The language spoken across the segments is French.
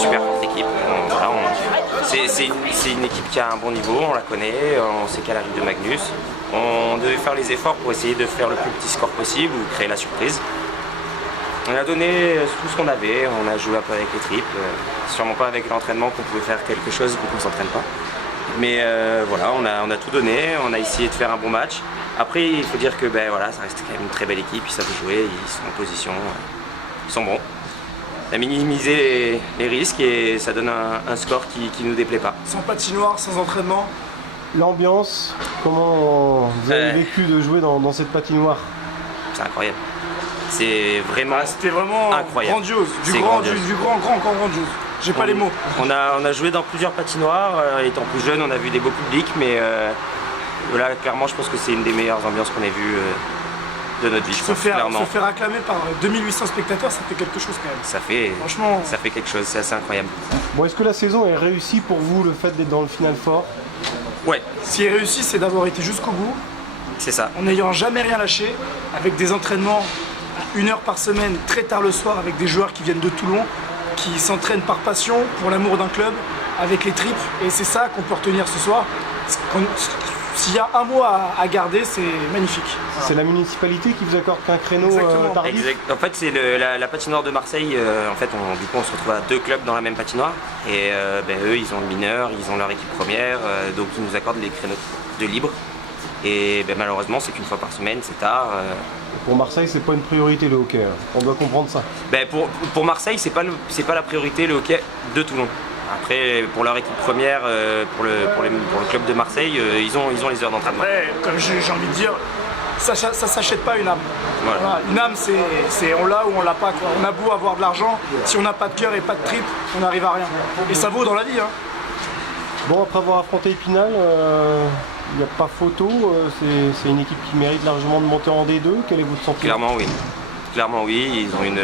super forte équipe. C'est une équipe qui a un bon niveau, on la connaît, on sait qu'elle arrive de Magnus. On devait faire les efforts pour essayer de faire le plus petit score possible ou créer la surprise. On a donné tout ce qu'on avait, on a joué un peu avec les triples, sûrement pas avec l'entraînement qu'on pouvait faire quelque chose vu qu'on ne s'entraîne pas. Mais voilà, on a tout donné, on a essayé de faire un bon match. Après, il faut dire que voilà, ça reste quand même une très belle équipe, ils savent jouer, ils sont en position, ils sont bons. On a minimisé les risques et ça donne un score qui ne nous déplaît pas. Sans patinoire, sans entraînement. L'ambiance, comment vous avez vécu de jouer dans cette patinoire? C'est incroyable. C'est vraiment, c'était vraiment incroyable. Grandiose, du grand grandiose. J'ai pas les mots. On a joué dans plusieurs patinoires, étant plus jeune, on a vu des beaux publics, mais là, clairement, je pense que c'est une des meilleures ambiances qu'on ait vues de notre vie. Se faire acclamer par 2800 spectateurs, ça fait quelque chose quand même. Franchement, ça fait quelque chose, c'est assez incroyable. Bon, est-ce que la saison est réussie pour vous, le fait d'être dans le Final Four? Ouais. Ce qui est réussi, c'est d'avoir été jusqu'au bout. C'est ça. En n'ayant jamais rien lâché, avec des entraînements à 1 heure par semaine, très tard le soir, avec des joueurs qui viennent de Toulon, qui s'entraînent par passion, pour l'amour d'un club, avec les tripes. Et c'est ça qu'on peut retenir ce soir. S'il y a un mot à garder, c'est magnifique. Voilà. C'est la municipalité qui vous accorde qu'un créneau tardif. En fait, c'est la patinoire de Marseille. En fait, du coup, on se retrouve à 2 clubs dans la même patinoire. Et eux, ils ont le mineur, ils ont leur équipe première, donc ils nous accordent les créneaux de libre. Et malheureusement, c'est qu'une fois par semaine, c'est tard. Pour Marseille, c'est pas une priorité le hockey. On doit comprendre ça. Pour Marseille, c'est pas la priorité le hockey de Toulon. Après, pour leur équipe première, pour le club de Marseille, ils ont les heures d'entraînement. Ouais, comme j'ai envie de dire, ça s'achète pas une âme. Voilà, une âme, c'est on l'a ou on l'a pas, quoi. On a beau avoir de l'argent, si on n'a pas de cœur et pas de trip, on n'arrive à rien. Et ça vaut dans la vie. Hein. Bon, après avoir affronté Épinal, il n'y a pas photo. C'est une équipe qui mérite largement de monter en D2. Quel est votre sentiment? Clairement, oui. Clairement, oui. Ils ont une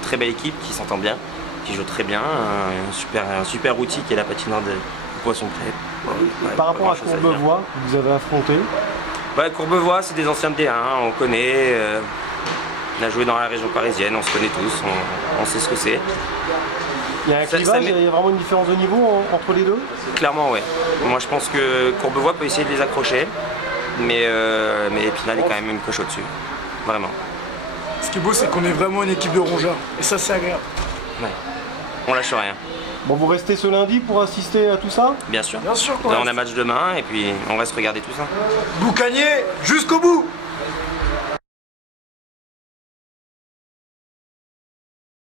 très belle équipe qui s'entend bien, qui joue très bien. Un super outil qui est la patinoire de Poisson-Pré. Par rapport à Courbevoie, que vous avez affronté? Courbevoie, c'est des anciens de D1, on connaît. On a joué dans la région parisienne, on se connaît tous, on sait ce que c'est. Il y a un clivage, il y a vraiment une différence de niveau entre les deux? Clairement, oui. Moi, je pense que Courbevoie peut essayer de les accrocher, mais Épinal est quand même une coche au-dessus. Vraiment. Ce qui est beau, c'est qu'on est vraiment une équipe de rongeurs. Et ça, c'est agréable. Ouais. On lâche rien. Bon, vous restez ce lundi pour assister à tout ça? Bien sûr. Bien sûr. Là, on a match demain et puis on va se regarder tout ça. Boucanier, jusqu'au bout!